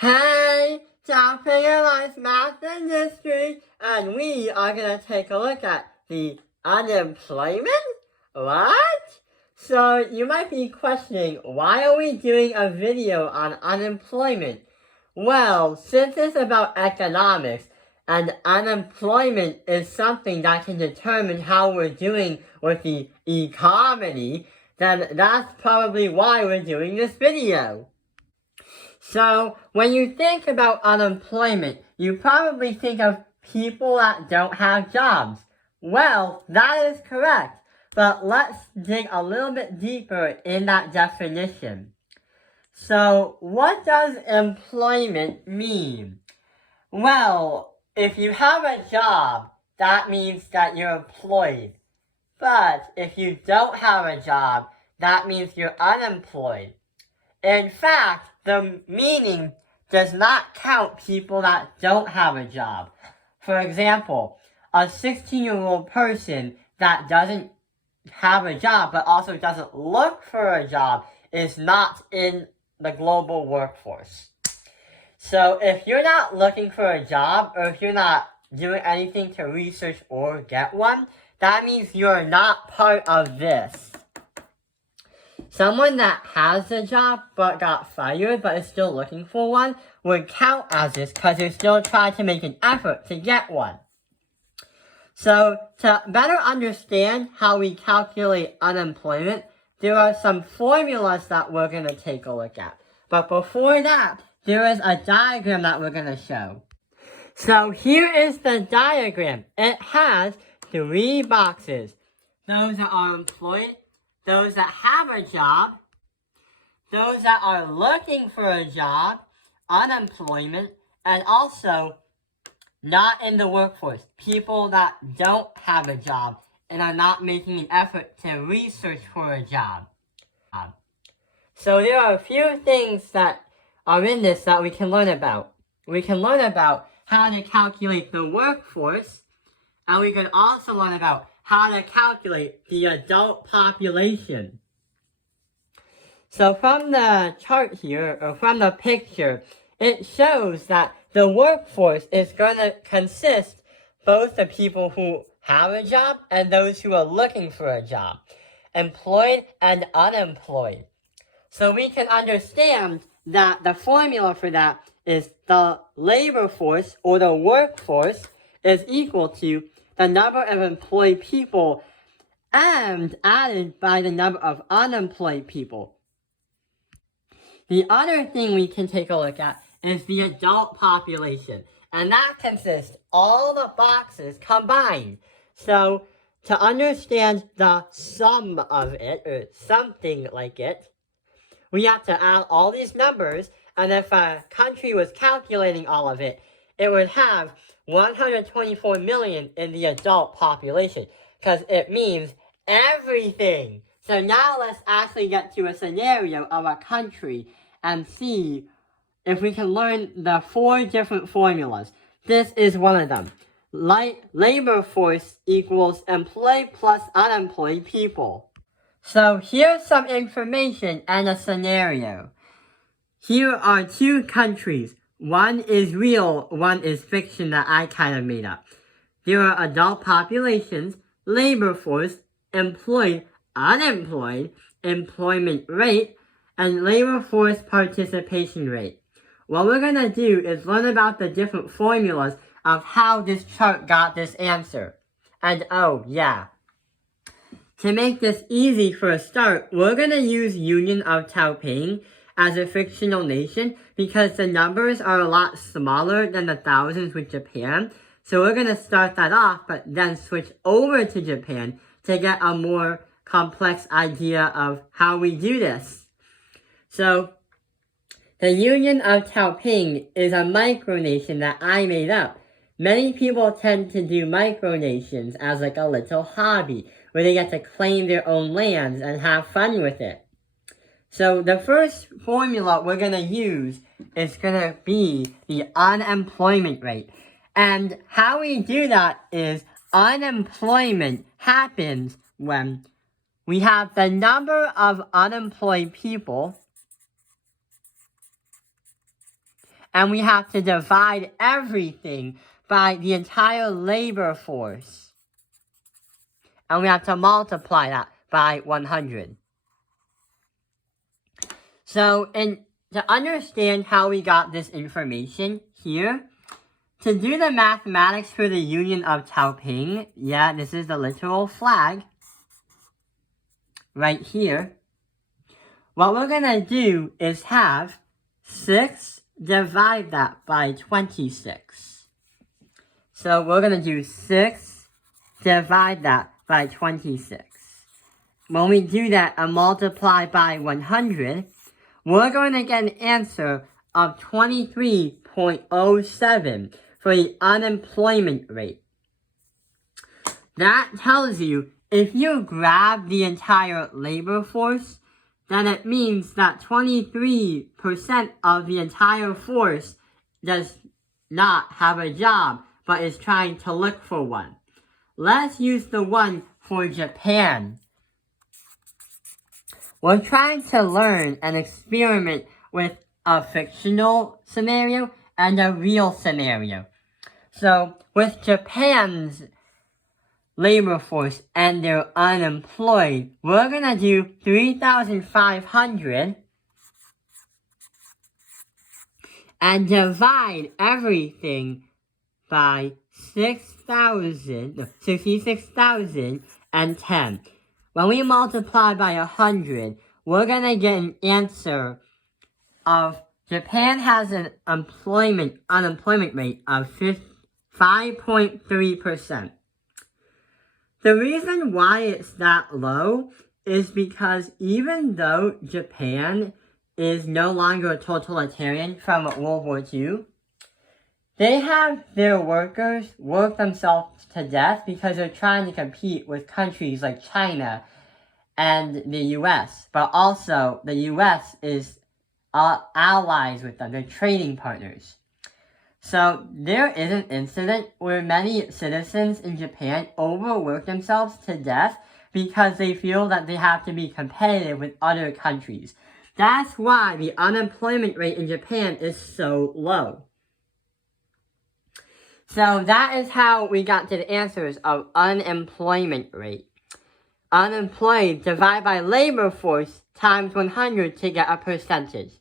Hey, Topic Life Math and History, and we are going to take a look at the unemployment? What? So you might be questioning, why are we doing a video on unemployment? Well, since it's about economics, and unemployment is something that can determine how we're doing with the economy, then that's probably why we're doing this video. So, when you think about unemployment, you probably think of people that don't have jobs. Well, that is correct, but let's dig a little bit deeper in that definition. So, what does employment mean? Well, if you have a job, that means that you're employed. But if you don't have a job, that means you're unemployed. In fact, the meaning does not count people that don't have a job. For example, a 16-year-old person that doesn't have a job but also doesn't look for a job is not in the global workforce. So if you're not looking for a job, or if you're not doing anything to research or get one, that means you're not part of this. Someone that has a job but got fired but is still looking for one would count as this because they're still trying to make an effort to get one. So, to better understand how we calculate unemployment, there are some formulas that we're going to take a look at. But before that, there is a diagram that we're going to show. So here is the diagram. It has 3 boxes. Those that are employed, those that have a job, those that are looking for a job, unemployment, and also not in the workforce, people that don't have a job and are not making an effort to research for a job. So there are a few things that are in this that we can learn about. We can learn about how to calculate the workforce, and we can also learn about how to calculate the adult population. So from the chart here, or from the picture, it shows that the workforce is going to consist both of people who have a job and those who are looking for a job, employed and unemployed. So we can understand that the formula for that is the labor force, or the workforce, is equal to the number of employed people and added by the number of unemployed people. The other thing we can take a look at is the adult population, and that consists all the boxes combined. So to understand the sum of it, or something like it, we have to add all these numbers, and if a country was calculating all of it, it would have 124 million in the adult population, because it means everything. So now let's actually get to a scenario of a country and see if we can learn the 4 different formulas. This is one of them. Labor force equals employed plus unemployed people. So here's some information and a scenario. Here are 2 countries. One is real, one is fiction that I kind of made up. There are adult populations, labor force, employed, unemployed, employment rate, and labor force participation rate. What we're going to do is learn about the different formulas of how this chart got this answer. And oh yeah, to make this easy for a start, we're going to use Union of Taiping as a fictional nation because the numbers are a lot smaller than the thousands with Japan. So we're going to start that off, but then switch over to Japan to get a more complex idea of how we do this. So the Union of Taiping is a micronation that I made up. Many people tend to do micronations as like a little hobby, where they get to claim their own lands and have fun with it. So the first formula we're going to use is going to be the unemployment rate. And how we do that is unemployment happens when we have the number of unemployed people and we have to divide everything by the entire labor force. And we have to multiply that by 100. So, to understand how we got this information here, to do the mathematics for the Union of Taoping, yeah, this is the literal flag, right here. What we're going to do is have 6 divide that by 26. So we're going to do 6 divide that by 26. When we do that and multiply by 100, we're going to get an answer of 23.07 for the unemployment rate. That tells you if you grab the entire labor force, then it means that 23% of the entire force does not have a job, but is trying to look for one. Let's use the one for Japan. We're trying to learn and experiment with a fictional scenario and a real scenario. So, with Japan's labor force and they're unemployed, we're gonna do 3,500 and divide everything by 66,010. When we multiply by 100, we're gonna get an answer of Japan has an unemployment rate of 5.3%. The reason why it's that low is because even though Japan is no longer totalitarian from World War II, they have their workers work themselves to death because they're trying to compete with countries like China and the US. But also, the US is allies with them. They're trading partners. So, there is an incident where many citizens in Japan overwork themselves to death because they feel that they have to be competitive with other countries. That's why the unemployment rate in Japan is so low. So, that is how we got to the answers of unemployment rate. Unemployed divided by labor force times 100 to get a percentage.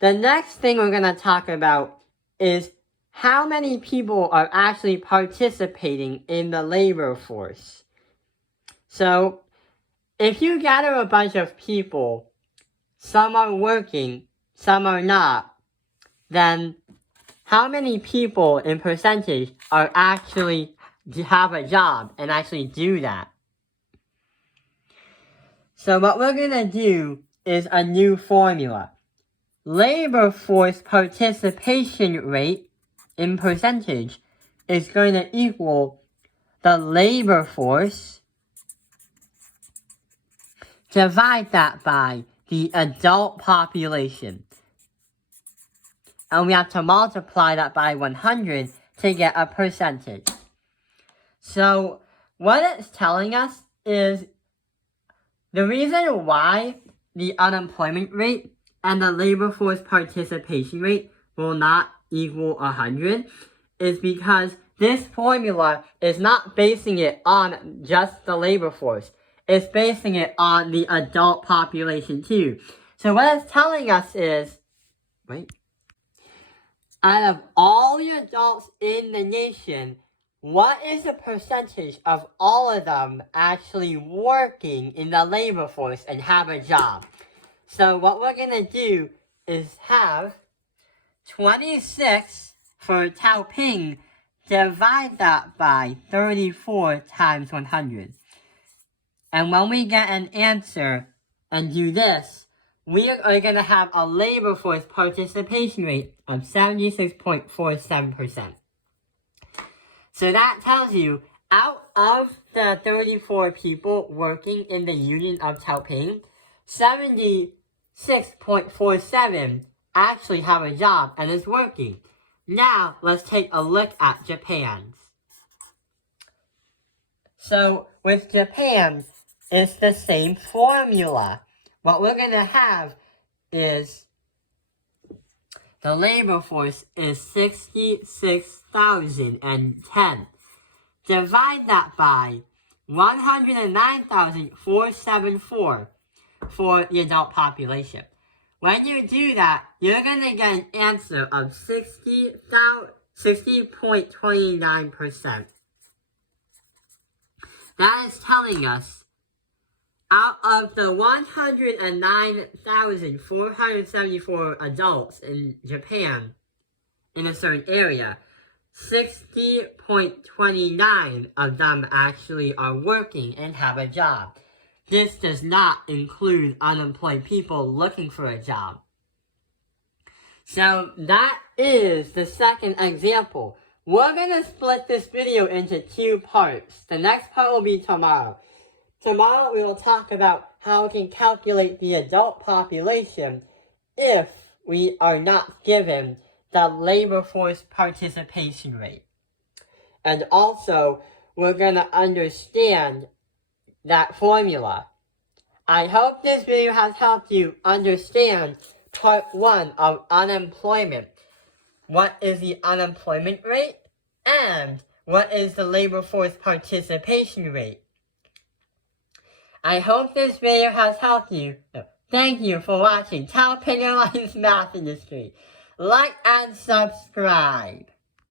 The next thing we're going to talk about is how many people are actually participating in the labor force. So, if you gather a bunch of people, some are working, some are not, then how many people in percentage are actually have a job and actually do that? So what we're going to do is a new formula. Labor force participation rate in percentage is going to equal the labor force, divide that by the adult population. And we have to multiply that by 100 to get a percentage. So what it's telling us is the reason why the unemployment rate and the labor force participation rate will not equal 100 is because this formula is not basing it on just the labor force. It's basing it on the adult population too. So what it's telling us is, out of all the adults in the nation, what is the percentage of all of them actually working in the labor force and have a job? So what we're going to do is have 26 for Taoping, divide that by 34 times 100. And when we get an answer and do this, we are going to have a labor force participation rate of 76.47%. So that tells you, out of the 34 people working in the Union of Taoping, 76.47 actually have a job and is working. Now, let's take a look at Japan's. So, with Japan, it's the same formula. What we're going to have is the labor force is 66,010. Divide that by 109,474 for the adult population. When you do that, you're going to get an answer of 60.29%. That is telling us, out of the 109,474 adults in Japan, in a certain area, 60.29 of them actually are working and have a job. This does not include unemployed people looking for a job. So that is the second example. We're going to split this video into 2 parts. The next part will be tomorrow. Tomorrow we will talk about how we can calculate the adult population if we are not given the labor force participation rate. And also, we're going to understand that formula. I hope this video has helped you understand part 1 of unemployment. What is the unemployment rate? And what is the labor force participation rate? I hope this video has helped you. Thank you for watching Talpin Airlines Math Industry. Like and subscribe.